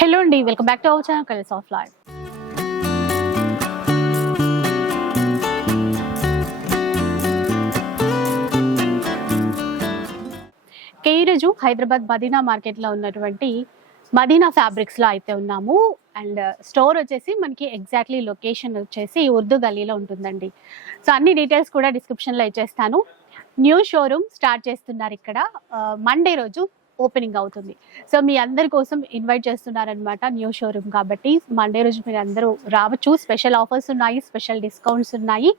Hello అండి welcome back to our channel colours of life ఈరోజు హైదరాబాద్ మదీనా మార్కెట్లో ఉన్నటువంటి మదీనా ఫ్యాబ్రిక్స్లో అయితే ఉన్నాము. అండ్ స్టోర్ వచ్చేసి మనకి ఎగ్జాక్ట్లీ లొకేషన్ వచ్చేసి ఉర్దూ గల్లీలో ఉంటుందండి. సో అన్ని డీటెయిల్స్ కూడా డిస్క్రిప్షన్లో ఇచ్చేస్తాను. న్యూ షోరూమ్ స్టార్ట్ చేస్తున్నారు ఇక్కడ. మండే రోజు ఓపెనింగ్ అవుతుంది. సో మీ అందరి కోసం ఇన్వైట్ చేస్తున్నారనమాట న్యూ షోరూమ్ కాబట్టి. మండే రోజు మీరు అందరూ రావచ్చు. స్పెషల్ ఆఫర్స్ ఉన్నాయి స్పెషల్ డిస్కౌంట్స్ ఉన్నాయి.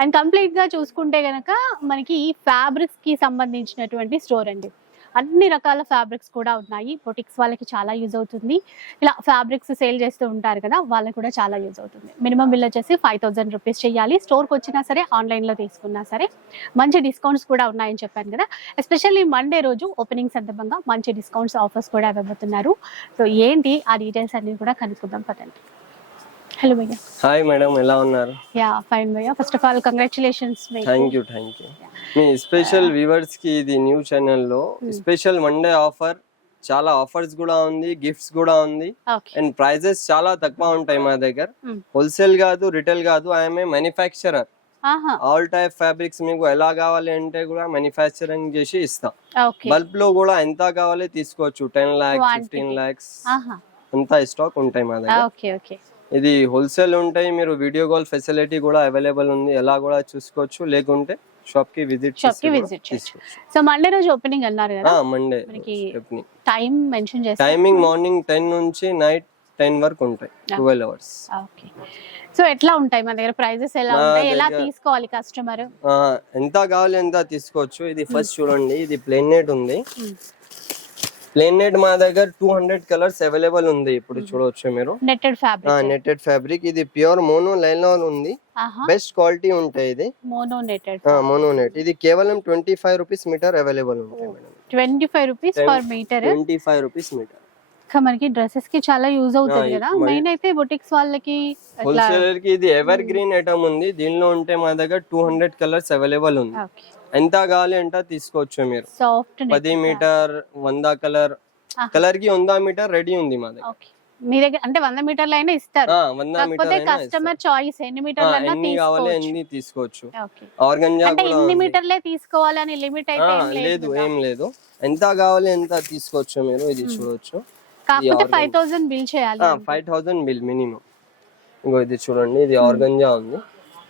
అండ్ కంప్లీట్గా చూసుకుంటే కనుక మనకి ఫ్యాబ్రిక్స్కి సంబంధించినటువంటి స్టోర్ అండి. అన్ని రకాల ఫ్యాబ్రిక్స్ కూడా ఉన్నాయి. బొటిక్స్ వాళ్ళకి చాలా యూజ్ అవుతుంది. ఇలా ఫ్యాబ్రిక్స్ సేల్ చేస్తూ ఉంటారు కదా వాళ్ళకి కూడా చాలా యూజ్ అవుతుంది. మినిమం బిల్ వచ్చేసి ఫైవ్ థౌసండ్ రూపీస్ చేయాలి. స్టోర్కి వచ్చినా సరే ఆన్లైన్లో తీసుకున్నా సరే మంచి డిస్కౌంట్స్ కూడా ఉన్నాయని చెప్పాను కదా. ఎస్పెషల్లీ మండే రోజు ఓపెనింగ్ సందర్భంగా మంచి డిస్కౌంట్స్ ఆఫర్స్ కూడా ఇవ్వబోతున్నారు. సో ఏంటి ఆ డీటెయిల్స్ అన్ని కూడా కనుక్కుందాం పదండి. హలో భయ్య హాయ్ మేడం ఎలా ఉన్నారు యా ఫైన్ భయ్య first of all congratulations thank you thank you me special వ్యూవర్స్కి ఇది న్యూ ఛానల్లో స్పెషల్ మండే ఆఫర్ చాలా ఆఫర్స్ కూడా ఉంది గిఫ్ట్స్ కూడా ఉంది. అండ్ ప్రైజెస్ చాలా తక్కువ ఉంటాయి మా దగ్గర. Hmm. హోల్సేల్ కాదు రిటైల్ కాదు. I'm a manufacturer all type fabrics మీకు ఎలా కావాలి అంటే కూడా మ్యానుఫ్యాక్చరింగ్ చేసి ఇస్తాం. ఓకే బల్బ్లో కూడా ఎంత కావాలి తీసుకోవచ్చు? టెన్ లాక్స్. ఫిఫ్టీన్ లాక్స్ అంత స్టాక్ ఉంటాయి మా దగ్గర. ఓకే ఓకే ఇది హోల్సేల్ ఉంటాయి మీరు వీడియో కాల్ ఫెసిలిటీ కూడా అవైలబుల్ ఉంది ఎలా కూడా చూసుకోవచ్చు లేకుంటే షాప్కి విజిట్ Shop కి చేయొచ్చు. సో మండే రోజు ఓపెనింగ్ అన్నారు కదా? మండే మనకి టైం మెన్షన్ చేస్తారు. టైమింగ్ మార్నింగ్ టెన్ నుంచి నైట్ టెన్ వరకు ఉంటాయి ట్వెల్వ్ అవర్స్. ఓకే. సో ఎట్లా ఉంటాయి? మన దగ్గర ప్రైజెస్ ఎలా ఉంటాయి? ఎలా తీసుకోవాలి కస్టమర్? ఎంత కావాలి ఎంత తీసుకోవచ్చు. ఇది ఫస్ట్ చూడండి ఇది ప్లేన్ నెట్ ఉంది. ప్లేన్ నెట్ మా దగ్గర టూ హండ్రెడ్ కలర్స్ అవైలబుల్ ఉంది. ఇప్పుడు చూడవచ్చు మీరు. నెట్టెడ్ ఫ్యాబ్రిక్ నెట్టెడ్ ఫ్యాబ్రిక్ ఇది ప్యూర్ మోనో లైలాన్ ఉంది. బెస్ట్ క్వాలిటీ ఉంటాయి ఇది. మోనో నెట్టెడ్ మోనో నెట్ ఇది కేవలం twenty five rupees metre available ఉంటాయి madam twenty five rupees metre twenty five rupees metre మనకి డ్రెస్సెస్కి చాలా యూజ్ అవుతుంది కదా. మెయిన్ అయితే బొటిక్స్ వాళ్ళకి హోల్సేలర్కి ఇది ఎవర్ గ్రీన్ ఐటమ్ ఉంది దీనిలో ఉంటే మా దగ్గర టూ హండ్రెడ్ కలర్స్ అవైలబుల్ ఉంది. ఎంత కావాలి ఎంత తీసుకోవచ్చు మీరు. సాఫ్ట్ పది మీటర్ వంద కలర్. కలర్కి వంద మీటర్ రెడీ ఉంది మా దగ్గర. మీ దగ్గర అంటే వంద మీటర్లు అయినా ఇస్తారు. కాకపోతే కస్టమర్ చాయిస్ ఎన్ని. మీటర్లు అయినా ఎన్ని కావాలి తీసుకోవచ్చు. ఎన్ని ఆర్గంజా అంటే ఉంది. మీటర్లే తీసుకోవాలని లిమిట్ అయితే లేదు. ఏం లేదు. ఎంత కావాలి ఎంత తీసుకోవచ్చు మీరు ఇది చూడొచ్చు. కాకపోతే ఫైవ్ థౌసండ్ బిల్ చేయాలి ఫైవ్ థౌసండ్ బిల్ మినిమం ఇంకో ఇది చూడండి ఇది ఆర్గంజా ఉంది.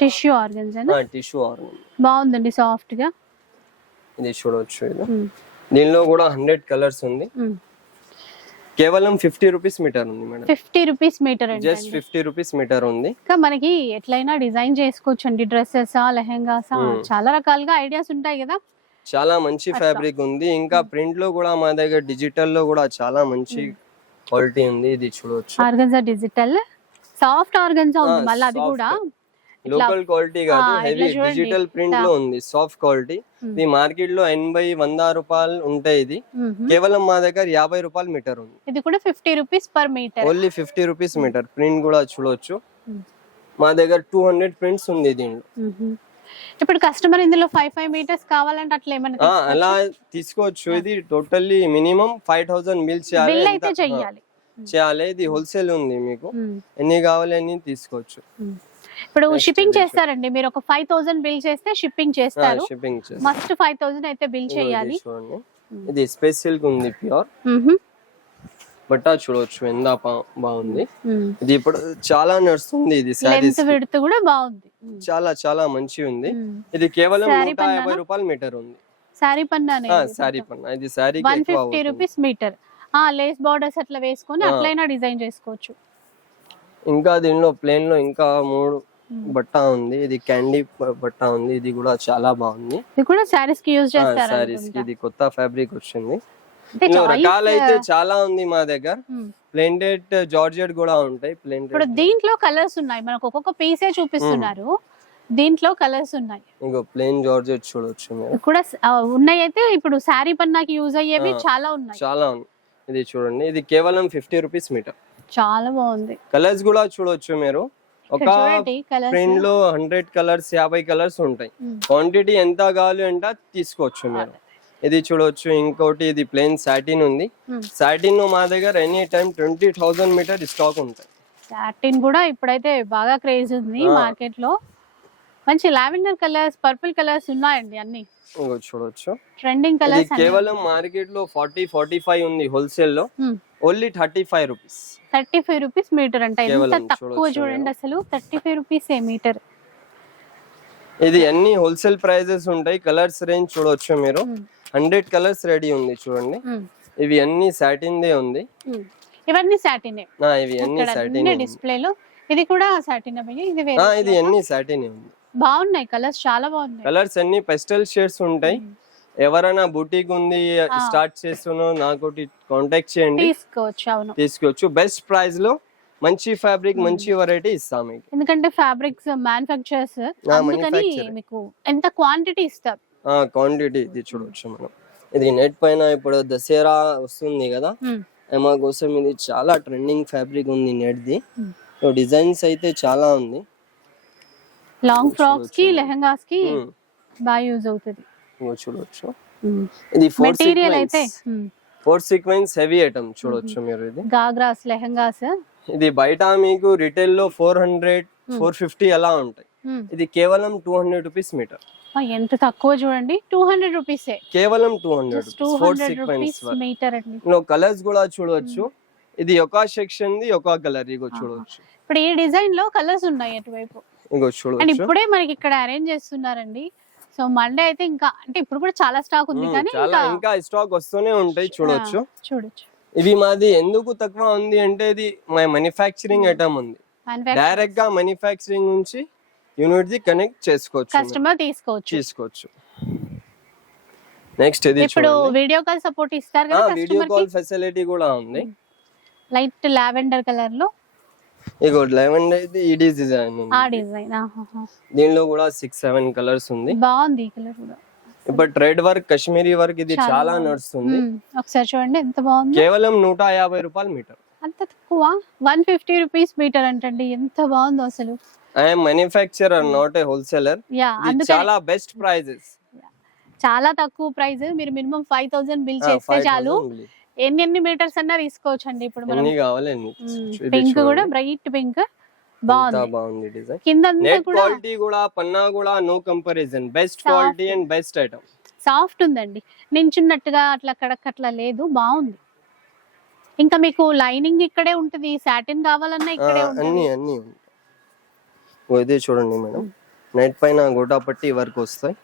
టిష్యూ ఆర్గన్స్ టిష్యూ ఆర్గన్ బాగుందండి సాఫ్ట్గా ఇది చూడొచ్చు ఇది. మ్మ్. దీనిలో కూడా హండ్రెడ్ కలర్స్ ఉంది. మ్మ్. కేవలం ఫిఫ్టీ రూపీస్ మీటర్ ఉంది madam. Fifty rupees metre just fifty rupees metre ఉంది. ఇంకా మనకి ఎట్లయినా డిజైన్ చేసుకోవచ్చు అండి డ్రెస్సెస్ లెహెంగాస్ చాలా రకాలుగా ఐడియాస్ ఉంటాయి కదా. చాలా మంచి ఫ్యాబ్రిక్ ఉంది. ఇంకా ప్రింట్లో కూడా మా దగ్గర డిజిటల్లో కూడా చాలా మంచి క్వాలిటీ ఉంది ఇది చూడొచ్చు. Organza digital. సాఫ్ట్ ఆర్గన్జా ఉంది మళ్ళీ అది. కూడా. లోకల్ క్వాలిటీ కాదు హెవీ. డిజిటల్ ప్రింట్లో ఉంది సాఫ్ట్ క్వాలిటీ ఇది మార్కెట్లో ఎనభై వంద రూపాయలు ఉంటాయి ఇది. కేవలం మా దగ్గర యాభై రూపాయలు మీటర్ ఉంది. ఇది కూడా fifty rupees per metre. Only fifty rupees metre print కూడా చూడొచ్చు. మా దగ్గర టూ హండ్రెడ్ ప్రింట్స్ ఉంది దీంట్లో. ఇప్పుడు కస్టమర్ ఇందులో ఫైవ్ ఫైవ్ మీటర్స్ కావాలంటే అట్లా ఏమైనా ఆ, అలా తీసుకోవచ్చు. ఇది టోటల్లీ మినిమం ఫైవ్ థౌసండ్ చేయాలి బిల్ అయితే చెయ్యాలి. ఆ, చేయాలి. ఇది హోల్సేల్ ఉంది మీకు. మ్మ్. ఎన్ని కావాలి అన్ని తీసుకోవచ్చు. మ్మ్. ఇప్పుడు షిప్పింగ్ చేస్తారండి. మీరు ఒక ఫైవ్ థౌసండ్ బిల్ చేస్తే షిప్పింగ్ చేస్తారు. మస్ట్ ఫైవ్ థౌసండ్ అయితే బిల్ చేయాలి. చూడండి ఇది స్పేస్ సిల్క్ ఉంది ప్యూర్ మ్మ్. బట్ట చూడవచ్చు ఎంత బాగుంది. ఇది ఇప్పుడు చాలా నడుస్తుంది ఇది శారీస్ విడుతు కూడా బాగుంది. చాలా చాలా మంచి ఉంది. ఇది కేవలం నూట? యాభై రూపాయలు మీటర్ ఉంది. శారీ పన్నా శారీ పన్న. ఇది sari one fifty rupees metre ఆ లేస్ బార్డర్స్ అట్లా వేసుకొని అట్లయినా డిజైన్ చేసుకోవచ్చు. ఇంకా దీనిలో ప్లేన్లో ఇంకా మూడు బట్ట ఉంది. ఇది క్యాండీ బట్ట ఉంది. ఇది కూడా చాలా బాగుంది. ఇది కూడా శారీస్కి యూజ్ చేస్తారు సారీస్కి ఇది కొత్త ఫ్యాబ్రిక్ వచ్చింది. రకాలైతే చాలా ఉంది మా దగ్గర. మ్మ్. ప్లేంటెడ్ జార్జెట్ కూడా ఉంటాయి ప్లేంటెడ్ ఇప్పుడు దీంట్లో కలర్స్ ఉన్నాయి. మనకు ఒక్కొక్క పీసే చూపిస్తున్నారు. దీంట్లో కలర్స్ ఉన్నాయి. ఇంకో ప్లేన్ జార్జెట్ చూడొచ్చు కూడా ఉన్నాయి అయితే ఇప్పుడు శారీ పన్నాకి యూజ్ అయ్యేవి. చాలా ఉన్నాయి. చాలా ఉంది ఇది చూడండి. ఇది కేవలం ఫిఫ్టీ రూపీస్ మీటర్ చాలా బాగుంది. కలర్స్ కూడా చూడొచ్చు మీరు. ఒక ప్రింట్లో హండ్రెడ్ కలర్స్ యాభై కలర్స్ ఉంటాయి. క్వాంటిటీ ఎంత కావాలి అంటే తీసుకోవచ్చు మీరు. ఇది చూడొచ్చు. ఇంకోటి ఇది ప్లేన్ సాటిన్ ఉంది. సాటిన్ మా దగ్గర any time twenty thousand metre stock ఉంటాయి సాటిన్ కూడా ఇప్పుడైతే బాగా క్రేజ్ ఉంది. మార్కెట్లో మంచి లావెండర్ కలర్స్ పర్పుల్ కలర్స్ ఉన్నాయండి అన్ని. చూడొచ్చు. ట్రెండింగ్ కలర్స్ కేవలం మార్కెట్లో ఫార్టీ ఫార్టీ ఫైవ్ ఉంది హోల్సేల్లో only thirty five rupees. Thirty five rupees metre అంట. ఎంత తక్కువ చూడండి అసలు. Thirty five rupees a metre? ఇది అన్ని హోల్సేల్ ప్రైజెస్ ఉంటాయి. కలర్స్ రేంజ్ చూడొచ్చు మీరు. హండ్రెడ్ కలర్స్ రెడీ ఉంది చూడండి. ఇవి అన్ని సాటిన్ దే ఉంది ఇవన్నీ సాటిన్. ఆ, ఇవి అన్ని సాటిన్ డిస్ప్లేలో. ఇది కూడా సాటిన్ ఇది వేరే ఇది అన్ని సాటిన్ ఉంది. బాగున్నాయి కలర్స్ చాలా బాగున్నాయి. కలర్స్ అన్ని పెస్టల్ షేడ్స్ ఉంటాయి. ఎవరైనా బుటీక్ ఉంది స్టార్ట్ చేస్తున్నా నాకు కాంటాక్ట్ చేయండి. తీసుకోవచ్చు అవును. తీసుకోవచ్చు. బెస్ట్ ప్రైస్లో మంచి ఫ్యాబ్రిక్ మంచి వెరైటీ ఇస్తాం ఎందుకంటే ఫ్యాబ్రిక్స్ మ్యానుఫ్యాక్చర్స్ అందుకని. మీకు ఎంత క్వాంటిటీ ఇస్తారు. క్వాంటిటీ ఇది చూడొచ్చు మనం. ఇది నెట్ పైన ఇప్పుడు దసరా వస్తుంది కదా. ఏమా కోసం ఇది చాలా ట్రెండింగ్ ఫ్యాబ్రిక్ ఉంది నెట్ ది. సో డిజైన్స్ అయితే చాలా ఉంది. లాంగ్ ఫ్రాక్స్కి. లెహంగాస్కి. బాగా యూజ్ అవుతుంది. చూడొచ్చు. ఇది ఫోర్ మెటీరియల్ అయితే ఫోర్ సీక్వెన్స్ హెవీ ఐటమ్ చూడొచ్చు మీరు ఇది. గాగ్రాస్ లెహంగాస్ ఇది బయట మీకు రిటైల్లో ఫోర్ హండ్రెడ్. ఫోర్ ఫిఫ్టీ అలా ఉంటాయి. ఇది కేవలం టూ హండ్రెడ్ రూపీస్ మీటర్ ఎంత తక్కువ చూడండి. టూ హండ్రెడ్ రూపీస్ కేవలం two hundred two four hundred sequence metre అండి. ఇందులో కలర్స్ కూడా చూడొచ్చు ఇది ఒక సెక్షన్ ది ఒక కలర్ ఇగో చూడొచ్చు ఇప్పుడు ఈ డిజైన్లో కలర్స్ ఉన్నాయి అటువైపు. ఇగో అండ్ చూడొచ్చు ఇప్పుడే మనకి ఇక్కడ అరేంజ్ చేస్తున్నారండి. సో మండే అయితే ఇంకా అంటే ఇప్పుడు కూడా చాలా స్టాక్ ఉంది మ్మ్, కానీ ఇంకా స్టాక్ వస్తూనే ఉంటాయి చూడొచ్చు. చూడొచ్చు. ఇవి మాది ఎందుకు తక్కువ ఉంది అంటే ఇది మా మ్యానుఫ్యాక్చరింగ్ ఐటమ్ ఉంది. డైరెక్ట్గా మ్యానుఫ్యాక్చరింగ్ నుంచి యూనిట్ ది కనెక్ట్ చేసుకోవచ్చు మీరు. కస్టమర్ తీసుకోవచ్చు. తీసుకోవచ్చు. నెక్స్ట్ ఇది ఇప్పుడు వీడియో కాల్ సపోర్ట్ ఇస్తారు కదా వీడియో కస్టమర్ కాల్కి ఫెసిలిటీ కూడా ఉంది. లైట్ లావెండర్ కలర్లో ఇగో లెవెన్ ఇది ఈడీ డిజైన్ ఆ ఉంది డిజైన్ దీనిలో కూడా సిక్స్ సెవెన్ కలర్స్ ఉంది. బాగుంది ఈ కలర్ కూడా. ఇప్పుడు ట్రేడ్ వర్క్ కాశ్మీరీ వర్క్ ఇది చాలా. నడుస్తుంది. ఒకసారి చూడండి ఎంత బాగుంది. కేవలం నూట యాభై రూపాయలు మీటర్. అంత తక్కువ? వన్ ఫిఫ్టీ రూపీస్ మీటర్ అంటండి. ఎంత బాగుందో అసలు. I'm manufacturer not a wholesaler చాలా బెస్ట్ ప్రైజెస్ చాలా తక్కువ ప్రైస్ మీరు మినిమం ఫైవ్ థౌసండ్ బిల్ చేస్తే చాలు. ఎన్ని ఎన్ని మీటర్స్ అన్నా తీసుకోవచ్చు అండి ఇప్పుడు మనం. ఎన్ని కావాలి ఎన్ని? తీసుకోవచ్చు. ఇది పింక్ కూడా చూడండి. బ్రైట్ పింక్ బాగుంది. కింద కూడా క్వాలిటీ కూడా పన్నా కూడా no comparison best. Quality and best item soft ఉందండి. నించున్నట్టుగా అట్లా కడక్ అట్లా లేదు. బాగుంది. ఇంకా మీకు లైనింగ్ ఇక్కడే ఉంటుంది. సాటిన్ కావాలన్నా ఇక్కడే ఉంటుంది అన్ని అన్ని ఉంటాయి. ఓ, ఇది చూడండి మేడం. నెట్ పైన గోటా పట్టి వర్క్ వస్తాయి.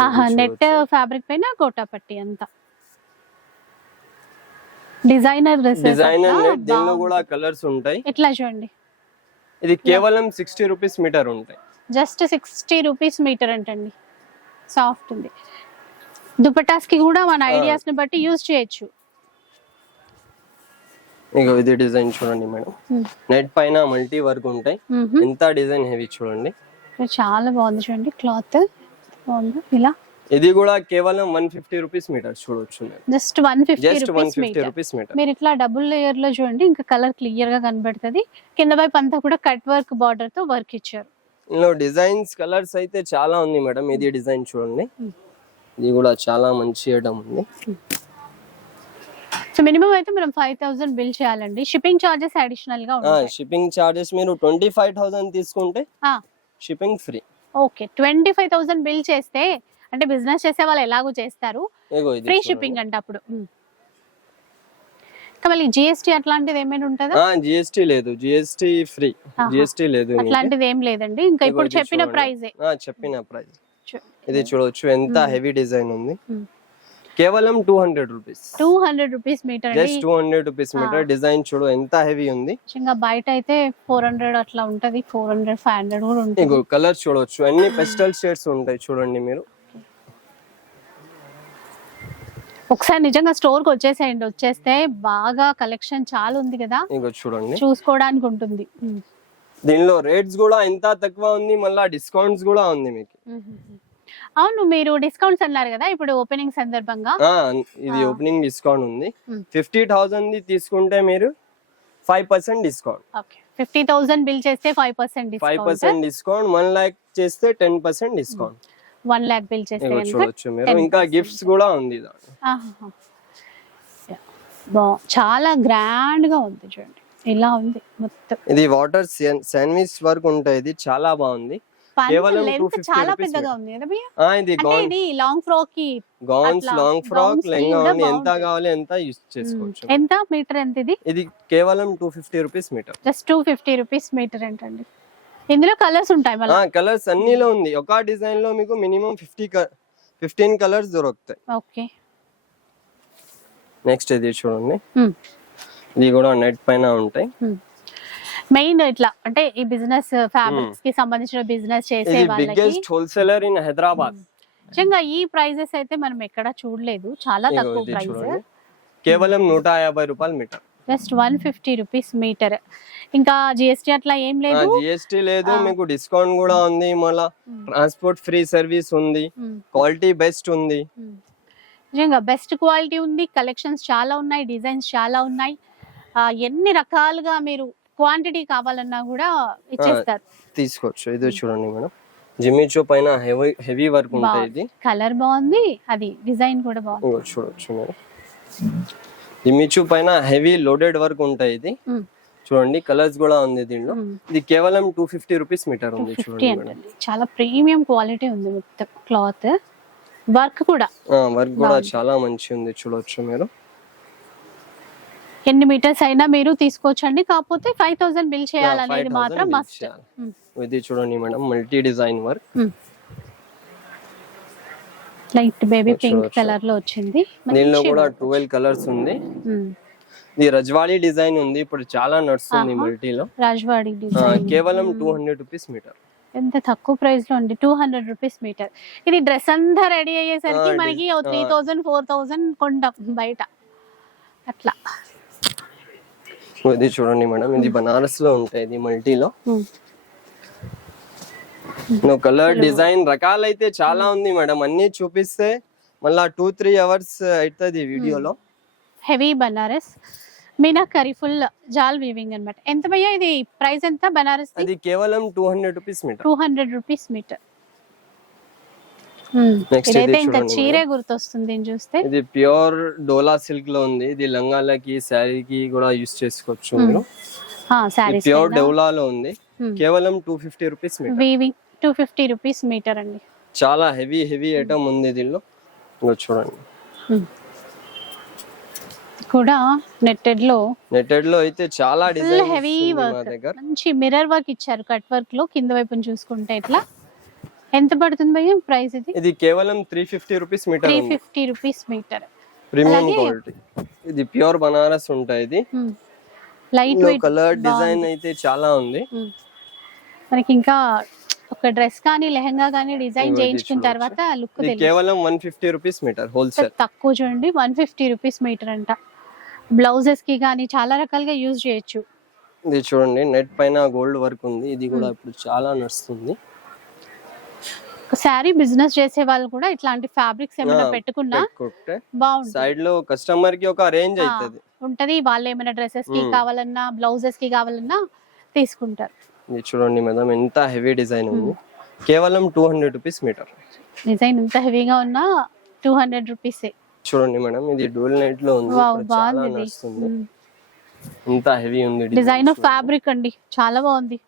ఆహా నెట్. ఫ్యాబ్రిక్ పైన కోటా పట్టి అంతా. డిజైనర్ డిజైనర్ నెట్ దీనిలో కూడా కలర్స్ ఉంటాయి. ఇట్లా చూడండి? ఇది కేవలం సిక్స్టీ రూపీస్ మీటర్ ఉంటాయి. జస్ట్ సిక్స్టీ రూపీస్ మీటర్ అంటండి. సాఫ్ట్ ఉంది. దుపటాస్కి కూడా మన ఐడియాస్ని బట్టి యూజ్ చేయొచ్చు. ఇక ఇది డిజైన్ చూడండి మేడం. Hmm. నెట్ పైన మల్టీ వర్క్ ఉంటాయి. ఎంత డిజైన్ హెవీ చూడండి. చాలా బాగుంది చూడండి. క్లాత్ బాగుంది? ఇలా? ఇది కూడా కేవలం వన్ ఫిఫ్టీ రూపీస్ మీటర్ చూడొచ్చు just one just one rupees fifty metre. Rupees metre. మీరు ఇట్లా డబుల్ లేయర్లో చూడండి ఇంకా కలర్ క్లియర్గా కనబడుతుంది. కింద వైపు అంతా కూడా కట్ వర్క్ బార్డర్తో వర్క్ ఇచ్చారు. ఇందులో డిజైన్స్ కలర్స్ అయితే చాలా ఉంది మేడం. ఇది డిజైన్ చూడండి. Hmm. ఇది కూడా చాలా మంచి ఐటమ్ ఉంది. సో మినిమం అయితే మనం ఫైవ్ థౌసండ్ బిల్ చేయాలండి. షిప్పింగ్ చార్జెస్ అడిషనల్గా ఉంటాయి. షిప్పింగ్ చార్జెస్ మీరు ట్వంటీ ఫైవ్ థౌసండ్ తీసుకుంటే. Shipping free okay twenty five thousand bill చేస్తే అంటే బిజినెస్ చేసే వాళ్ళు ఎలాగో చేస్తారు? ఫ్రీ. షిప్పింగ్ అంటే అప్పుడు. మళ్ళీ జిఎస్టీ అట్లాంటిది ఏమైనా ఉంటుందా? ఆ జిఎస్టీ లేదు. GST free. జిఎస్టీ లేదు. అట్లాంటిది ఏం లేదండి. ఇంకా ఇప్పుడు చెప్పిన ఆ, చెప్పిన ప్రైస్ ఇది చూడవచ్చు. ఎంత హెవీ డిజైన్ ఉంది. కేవలం two hundred rupees two hundred rupees metre just two hundred rupees metre. Design చూడు ఎంత హెవీ ఉంది. ఇంకా బయట అయితే ఫోర్ హండ్రెడ్ అట్లా ఉంటది. ఫోర్ హండ్రెడ్ ఫైవ్ హండ్రెడ్ కూడా ఉంటుంది. కలర్ చూడవచ్చు అన్ని పెస్టల్ షేడ్స్ ఉంటాయి చూడండి మీరు. ఒకసారి నిజంగా స్టోర్కి వచ్చేసేయండి. వచ్చేస్తే బాగా కలెక్షన్ చాలా ఉంది కదా. ఇగో చూడండి. చూసుకోవడానికి ఉంటుంది. దీనిలో రేట్స్ కూడా ఎంత తక్కువ ఉంది. మళ్ళా డిస్కౌంట్స్ కూడా ఉంది మీకు. అవును మీరు డిస్కౌంట్స్ అన్నారు కదా ఇప్పుడు ఓపెనింగ్ సందర్భంగా. ఆ, ఇది. ఓపెనింగ్ డిస్కౌంట్ ఉంది. Hmm. ఫిఫ్టీ థౌసండ్ ది తీసుకుంటే మీరు five percent discount okay fifty thousand bill చేస్తే five percent five discount percent discount one lakh చేస్తే ten percent discount one lakh bill చేస్తే చూడొచ్చు మీరు. ఇంకా గిఫ్ట్స్ కూడా ఉంది చాలా గ్రాండ్గా ఉంది చూడండి. ఇలా ఉంది మొత్తం. ఇది వాటర్ శాండ్విచ్ వర్క్ ఉంటాయి. ఇది చాలా బాగుంది. కేవలం లెంత్ 250 చాలా rupees పెద్దగా ఉంది కదా భయ్యా? ఆ ఇది అంటే గౌన్ ఇది లాంగ్ ఫ్రాక్కి గౌన్స్ లాంగ్ ఫ్రాక్ ఉంది. ఎంత. కావాలి ఎంత యూస్ చేసుకోవచ్చు. ఎంత? మీటర్ ఎంత ఇది? ఇది కేవలం two fifty rupees metre just two fifty rupees metre ఏంటండి? ఇందులో కలర్స్ ఉంటాయి మళ్ళీ? కలర్స్ అన్నిలో ఉంది. ఒక డిజైన్లో మీకు మినిమం ఫిఫ్టీ ఫిఫ్టీన్ కలర్స్ దొరుకుతాయి. ఓకే. నెక్స్ట్ ఇది చూడండి. ఇది కూడా నెట్ పైన ఉంటాయి. మెయిన్ ఇట్లా అంటే ఈ బిజినెస్ ఫ్యాబ్రిక్స్కి సంబంధించిన బిజినెస్ చేసే వాళ్ళకి హోల్సేలర్ ఇన్ హైదరాబాద్. నిజంగా ఈ ప్రైజెస్ అయితే మనం ఎక్కడ చూడలేదు చాలా తక్కువ ప్రైస్ కేవలం నూట యాభై రూపాయలు metre. Just one fifty rupees metre. ఇంకా జిఎస్టీ అట్లా ఏం లేదు. జిఎస్టీ లేదు మీకు డిస్కౌంట్ కూడా ఉంది మళ్ళా ట్రాన్స్పోర్ట్ ఫ్రీ సర్వీస్ ఉంది. క్వాలిటీ బెస్ట్ ఉంది. నిజంగా బెస్ట్ క్వాలిటీ ఉంది కలెక్షన్స్ చాలా ఉన్నాయి డిజైన్స్ చాలా ఉన్నాయి. ఎన్ని రకాలుగా మీరు క్వాంటిటీ కావాలన్నా కూడా ఇచ్చేస్తారు. తీసుకోవచ్చు. ఇది చూడండి మేడం. జిమ్మిచో పైన హెవీ హెవీ వర్క్ ఉంటాయి ఇది. కలర్ బాగుంది అది డిజైన్ కూడా బాగుంది. చూడొచ్చు మేడం. జిమ్మిచు పైన హెవీ లోడెడ్ వర్క్ ఉంటాయి ఇది. చూడండి కలర్స్ కూడా ఉంది దీనిలో. ఇది కేవలం టూ ఫిఫ్టీ రూపీస్ మీటర్ ఉంది చూడండి చాలా ప్రీమియం క్వాలిటీ ఉంది మొత్తం క్లాత్. వర్క్ కూడా. వర్క్ కూడా చాలా మంచి ఉంది చూడొచ్చు మీరు ఎన్ని మీటర్స్ అయినా మీరు తీసుకోవచ్చండి. కాకపోతే ఫైవ్ థౌసండ్ బిల్ చేయాలనేది 5,000 మాత్రం మస్ట్ చేయాలి. ఇది చూడండి madam multi design work. Light baby pink. కలర్లో వచ్చింది. దీనిలో కూడా. ట్వెల్వ్ కలర్స్ ఉంది. ఉమ్. ఇది రజ్వాళీ డిజైన్ ఉంది. ఇప్పుడు చాలా నడుస్తుంది. మల్టీలో. రాజ్వాడి డిజైన్. కేవలం టూ హండ్రెడ్ రూపీస్ మీటర్ ఎంత తక్కువ ప్రైస్లో ఉంది టూ హండ్రెడ్ రూపీస్ మీటర్ ఇది డ్రెస్ అంతా రెడీ అయ్యేసరికి మనకి త్రీ. థౌసండ్ ఫోర్ థౌసండ్ కొంటాం బయట. అట్లా. ఇది చూడండి మేడం ఇది బనారస్లో ఉంటాయి ఇది మల్టీలో. కలర్ డిజైన్ రకాలైతే చాలా ఉంది మేడం. అన్ని చూపిస్తే మళ్ళా టూ త్రీ అవర్స్ అవుతుంది వీడియోలో. హెవీ బనారస్. మీనాకరి ఫుల్ జాల్ వీవింగ్ అన్నమాట. ఎంత భయ్యా ఇది? ప్రైస్ ఎంత? బనారస్ అది కేవలం two hundred rupees meter. Two hundred rupees meter. Next ఇది ఇంకా చీరే గుర్తొస్తుంది చూస్తే. ఇది ప్యూర్ డోలా సిల్క్లో ఉంది. ఇది లంగాలకి శారీకి కూడా యూస్ చేసుకోవచ్చు మీరు. ప్యూర్ డోలాలో ఉంది. Hmm. కేవలం two fifty rupees weaving two fifty rupees meter అండి. చాలా హెవీ హెవీ ఐటమ్ ఉంది దీనిలో. చూడండి. కూడా నెట్టెడ్లో నెట్టెడ్లో అయితే చాలా డిజైన్ హెవీ వర్క్ మంచి మిర్రర్ వర్క్ ఇచ్చారు కట్ వర్క్లో. కింద వైపున చూసుకుంటే ఇట్లా ఎంత పడుతుంది భయ్య ప్రైస్ ఇది? ఇది కేవలం three fifty rupees meter three fifty rupees meter premium quality ఇది ప్యూర్ బనారస్ ఉంటాయి ఇది. లైట్ వెయిట్ కలర్ డిజైన్ అయితే చాలా ఉంది. మనకి ఇంకా ఒక డ్రెస్ కానీ లెహంగా కానీ డిజైన్ చేయించుకున్న. తర్వాత లుక్ కేవలం one fifty rupees meter wholesale తక్కువ చూడండి. వన్ ఫిఫ్టీ రూపీస్ మీటర్ అంట. బ్లౌజెస్కి కానీ చాలా రకాలుగా యూజ్ చేయొచ్చు. ఇది చూడండి నెట్ పైన గోల్డ్ వర్క్ ఉంది. ఇది కూడా ఇప్పుడు చాలా నడుస్తుంది. శారీ బిజినెస్ చేసే వాళ్ళు కూడా ఇట్లాంటి ఫ్యాబ్రిక్స్ ఏమైనా పెట్టుకున్నా బాగుంటుంది. సైడ్లో కస్టమర్కి ఒక రేంజ్ అవుతుంది ఉంటది. వాళ్ళు ఏమైనా డ్రెస్సెస్కి. కావాలన్నా బ్లౌజెస్కి కావాలన్నా తీసుకుంటారు. ఇది చూడండి మేడం ఎంత హెవీ డిజైన్ ఉంది. కేవలం two hundred rupees meter design ఎంత హెవీగా ఉన్నా టూ హండ్రెడ్ రూపీస్ చూడండి మేడం ఇది డూల్ నెట్లో ఉంది. బాగుంది ఇంత హెవీ ఉంది డిజైన్ ఆఫ్. ఫ్యాబ్రిక్ అండి. చాలా బాగుంది.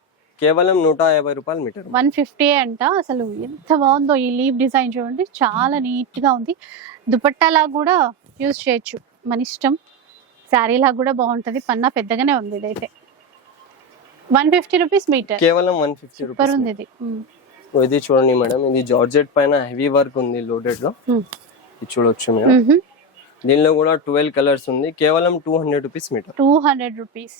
కేవలం నూట యాభై రూపాయలు మీటర్ వన్ ఫిఫ్టీ అంట. అసలు ఎంత బాగుందో ఈ లీవ్ డిజైన్ చూడండి. చాలా నీట్గా ఉంది. దుపట్టాలా కూడా యూజ్ చేయొచ్చు. మన ఇష్టం. శారీ లాగా కూడా బాగుంటది. పన్నా పెద్దగానే ఉంది ఇదైతే. One fifty rupees meter. కేవలం వన్ ఫిఫ్టీ సూపర్ రూపీస్ ఉంది ఇది. ఇది చూడండి మేడం. ఇది జార్జెట్ పైన హెవీ వర్క్ ఉంది లోడెడ్లో. ఇది చూడొచ్చు మ్మ్. దీనిలో కూడా ట్వెల్వ్ కలర్స్ ఉంది. కేవలం two hundred rupees meter. Two hundred rupees.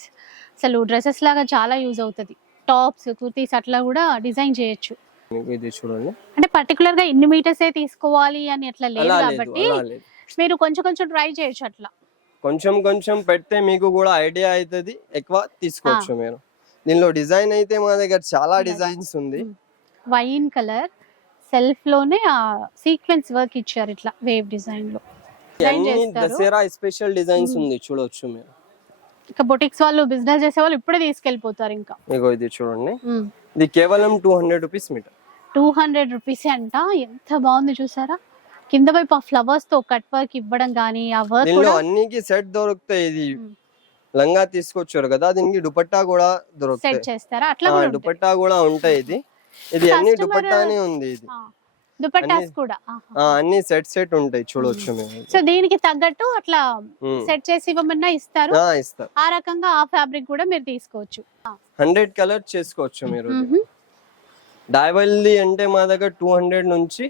అసలు డ్రెస్సెస్ లాగా చాలా యూజ్ అవుతుంది. టాప్స్ కుర్తీస్ అట్లా కూడా డిజైన్ చేయొచ్చు. మీకు ఇది చూడండి. అంటే పర్టికులర్గా ఇన్ని మీటర్స్ ఏ తీసుకోవాలి అని అట్లా లేదు అలా లేదు కాబట్టి అలా లేదు. మీరు కొంచెం కొంచెం ట్రై చేయొచ్చు అట్లా. కొంచెం కొంచెం పెడితే మీకు కూడా ఐడియా అవుతుంది ఎక్కువ తీసుకోవచ్చు మీరు. దీనిలో డిజైన్ అయితే మా దగ్గర చాలా డిజైన్స్ ఉంది. వైన్ కలర్ సెల్ఫ్లోనే ఆ సీక్వెన్స్ వర్క్ ఇచ్చారు ఇట్లా వేవ్ డిజైన్లో. డిజైన్ అన్ని చేస్తారు. దసరా స్పెషల్ డిజైన్స్ ఉంది చూడొచ్చు మీరు. ఇంకా బొటిక్స్ వాళ్ళు బిజినెస్ చేసే వాళ్ళు ఇప్పుడే తీసుకెళ్ళిపోతారు ఇంకా. మీకు ఇది చూడండి. ఇది కేవలం two hundred rupees meter two hundred rupees అంట? ఎంత బాగుంది చూసారా? కింద వైపు ఆ ఫ్లవర్స్తో కట్ వర్క్ ఇవ్వడం కానీ ఆ వర్క్ దీనిలో అన్నికి సెట్ దొరుకుతాయి. ఇది. లంగా తీసుకొచ్చారు కదా దీనికి దుపట్టా కూడా సెట్ దొరుకుతాయి చేస్తారా? అట్లా ఆ, కూడా ఉంటాయి. దుపట్టా కూడా ఉంటాయి ఇది. ఇది అన్ని దుపట్టానే ఉంది ఇది. దుపట్టాస్ కూడా అన్ని సెట్ సెట్ ఉంటాయి చూడొచ్చు మేము. సో దీనికి తగ్గట్టు అట్లా. సెట్ చేసి ఇవ్వమన్నా ఇస్తారు? ఆ, ఇస్తారు ఆ రకంగా ఆ ఫ్యాబ్రిక్ కూడా మీరు తీసుకోవచ్చు. హండ్రెడ్ కలర్ చేసుకోవచ్చు మీరు. డైవల్ది అంటే మా దగ్గర టూ హండ్రెడ్ నుంచి.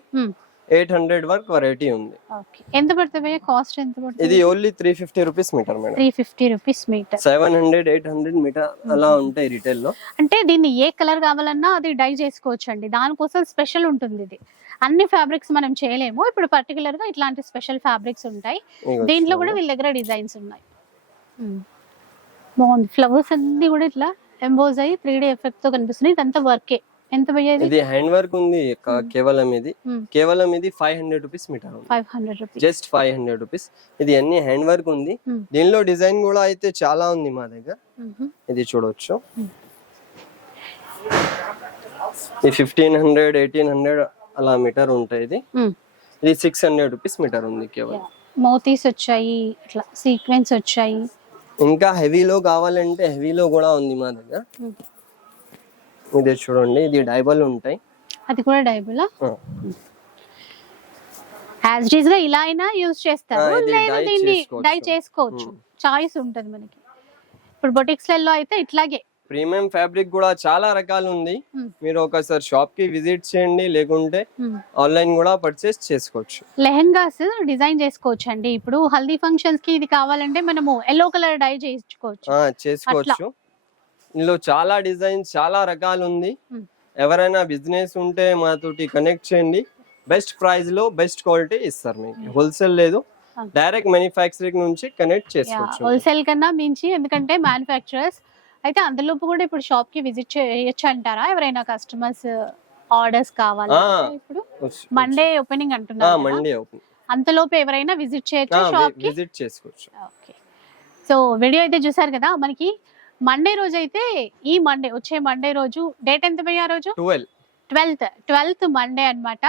ఎయిట్ హండ్రెడ్ వరకు వెరైటీ ఉంది. ఓకే ఎంత పడుతుంది కాస్ట్ ఎంత పడుతుంది? ఇది only three fifty rupees meter madam three fifty rupees meter seven hundred eight hundred meter అలా ఉంటాయి రిటైల్లో. అంటే దీన్ని ఏ కలర్ కావాలన్నా అది డై చేసుకోవచ్చు అండి దానికోసం స్పెషల్ ఉంటుంది ఇది. అన్ని ఫ్యాబ్రిక్స్ మనం చేయలేము. ఇప్పుడు పర్టికులర్గా ఇట్లాంటి స్పెషల్ ఫ్యాబ్రిక్స్ ఉంటాయి. దీంట్లో కూడా. వీళ్ళ దగ్గర డిజైన్స్ ఉన్నాయి. మ్మ్. బాగుంది. ఫ్లవర్స్ అన్ని కూడా ఇట్లా ఎంబోజ్ అయ్యి త్రీ డీ ఎఫెక్ట్తో కనిపిస్తున్నాయి. ఇదంతా వర్కే ఎంత ఇది హ్యాండ్ వర్క్ ఉంది క- కేవలం ఇది. మ్మ్. కేవలం ఇది ఫైవ్ హండ్రెడ్ రూపీస్ మీటర్ ఉంది. Five hundred rupees just five hundred rupees ఇది అన్ని హ్యాండ్ వర్క్ ఉంది. మ్మ్. దీనిలో డిజైన్ కూడా అయితే చాలా ఉంది మా దగ్గర. ఇది చూడొచ్చు. ఇది ఫిఫ్టీన్ హండ్రెడ్ ఎయిటీన్ హండ్రెడ్ అలా మీటర్ ఉంటాయి ఇది. ఇది సిక్స్ హండ్రెడ్ రూపీస్ మీటర్ ఉంది కేవలం. మోతీస్ వచ్చాయి ఇట్లా సీక్వెన్స్ వచ్చాయి. ఇంకా హెవీలో కావాలంటే హెవీలో కూడా ఉంది మా దగ్గర. ఇది చూడండి ఇది డైబల్ ఉంటాయి. అది కూడా డైబులా? యాజ్ డీస్గా ఇలా అయినా యూజ్ చేస్తారు. లేదు దీన్ని చేసుకోవచ్చు. డై చేసుకోవచ్చు. చాయిస్ ఉంటుంది మనకి. ఇప్పుడు బొటిక్స్లలో అయితే ఇట్లాగే. ప్రీమియం ఫ్యాబ్రిక్ కూడా చాలా రకాలు ఉంది. మీరు ఒకసారి షాప్కి విజిట్ చేయండి లేకుంటే. ఆన్లైన్ కూడా పర్చేస్ చేసుకోవచ్చు. లెహెంగాస్ డిజైన్ చేసుకోవచ్చు అండి ఇప్పుడు హల్దీ ఫంక్షన్స్కి ఇది కావాలంటే మనము ఎల్లో కలర్ డై చేయించుకోవచ్చు ఆ, చేసుకోవచ్చు. ఇందులో చాలా డిజైన్స్ చాలా రకాలు ఉంది. ఎవరైనా బిజినెస్ ఉంటే మాతోటి కనెక్ట్ చేయండి. బెస్ట్ ప్రైస్లో బెస్ట్ క్వాలిటీ ఇస్తారు మీకు. హోల్సేల్ లేదు. డైరెక్ట్ మ్యానుఫ్యాక్చరింగ్ నుంచి కనెక్ట్ చేసుకోవచ్చు. హోల్సేల్ కన్నా మించి ఎందుకంటే మ్యానుఫ్యాక్చరర్స్. అయితే అందులోపు కూడా ఇప్పుడు షాప్కి విజిట్ చేయొచ్చు అంటారా? ఎవరైనా కస్టమర్స్ ఆర్డర్స్ కావాలి. ఇప్పుడు. మండే ఓపెనింగ్ అంటున్నారు? మండే ఓపెన్ అంతలోపు ఎవరైనా విజిట్ చేయొచ్చు షాప్కి విజిట్ చేసుకోవచ్చు. ఓకే. సో వీడియో అయితే చూసారు కదా మనకి? మండే రోజు అయితే ఈ మండే వచ్చే మండే రోజు డేట్ ఎంత పోయి ఆ రోజు? ట్వెల్వ్ ట్వెల్త్ ట్వెల్త్ మండే అన్నమాట.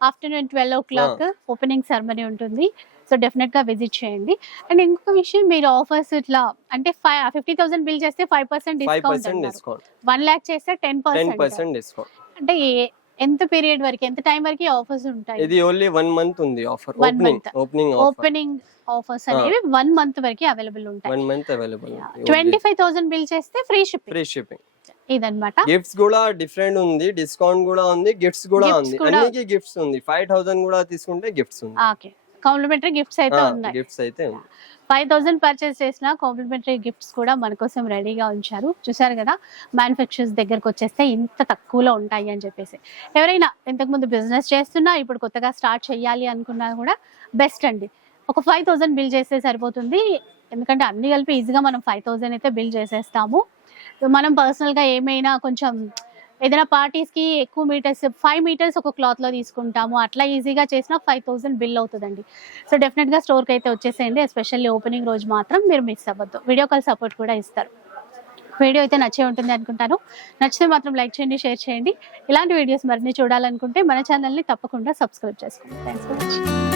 Afternoon twelve o'clock opening ceremony ఉంటుంది. సో డెఫినెట్గా విజిట్ చేయండి. అండ్ ఇంకొక విషయం మీరు ఆఫర్స్ ఇట్లా అంటే ఫైవ్ ఫిఫ్టీ థౌసండ్ బిల్ చేస్తే five percent discount one lakh చేస్తే టెన్ పర్సెంట్ అంటే ఎంత పీరియడ్ వరకు ఎంత టైం వరకు ఆఫర్స్ ఉంటాయి? ఇది ఓన్లీ వన్ మంత్ ఉంది offer. Opening. Opening opening offers అనేవి వన్ మంత్ వరకు అవైలబుల్ ఉంటాయి. One month available twenty five thousand bill చేస్తే ఫ్రీ షిప్పింగ్ ఫ్రీ షిప్పింగ్ ఇదన్నమాట. గిఫ్ట్స్ కూడా డిఫరెంట్ ఉంది. డిస్కౌంట్ కూడా ఉంది. గిఫ్ట్స్ కూడా ఉంది. అన్నికి గిఫ్ట్స్ ఉంది. ఫైవ్ థౌసండ్ కూడా తీసుకుంటే గిఫ్ట్స్ ఉంది. ఓకే కాంప్లిమెంటరీ గిఫ్ట్స్ అయితే ఉన్నాయి. గిఫ్ట్స్ అయితే ఫైవ్ థౌసండ్ పర్చేస్ చేసిన కాంప్లిమెంటరీ గిఫ్ట్స్ కూడా మన కోసం రెడీగా ఉంచారు. చూసారు కదా మ్యానుఫ్యాక్చర్స్ దగ్గరకు వచ్చేస్తే ఇంత తక్కువలో ఉంటాయి అని చెప్పేసి. ఎవరైనా ఇంతకుముందు బిజినెస్ చేస్తున్నా ఇప్పుడు కొత్తగా స్టార్ట్ చేయాలి అనుకున్నా కూడా బెస్ట్ అండి. ఒక ఫైవ్ థౌసండ్ బిల్ చేస్తే సరిపోతుంది. ఎందుకంటే అన్ని కలిపి ఈజీగా మనం ఫైవ్ థౌసండ్ అయితే బిల్ చేసేస్తాము. మనం పర్సనల్గా ఏమైనా కొంచెం ఏదైనా పార్టీస్కి కి ఎక్కువ మీటర్స్ ఫైవ్ మీటర్స్ ఒక క్లాత్లో లో తీసుకుంటాము. అట్లా ఈజీగా చేసిన ఫైవ్ థౌసండ్ బిల్ అవుతుందండి. సో డెఫినెట్గా స్టోర్కి అయితే వచ్చేసేయండి. ఎస్పెషల్లీ ఓపెనింగ్ రోజు మాత్రం మీరు మిస్ అవ్వద్దు. వీడియో కాల్ సపోర్ట్ కూడా ఇస్తారు. వీడియో అయితే నచ్చే ఉంటుంది అనుకుంటాను. నచ్చితే మాత్రం లైక్ చేయండి షేర్ చేయండి. ఇలాంటి వీడియోస్ మరిన్ని చూడాలనుకుంటే మన ఛానల్ని తప్పకుండా సబ్స్క్రైబ్ చేసుకోండి. Thanks for watching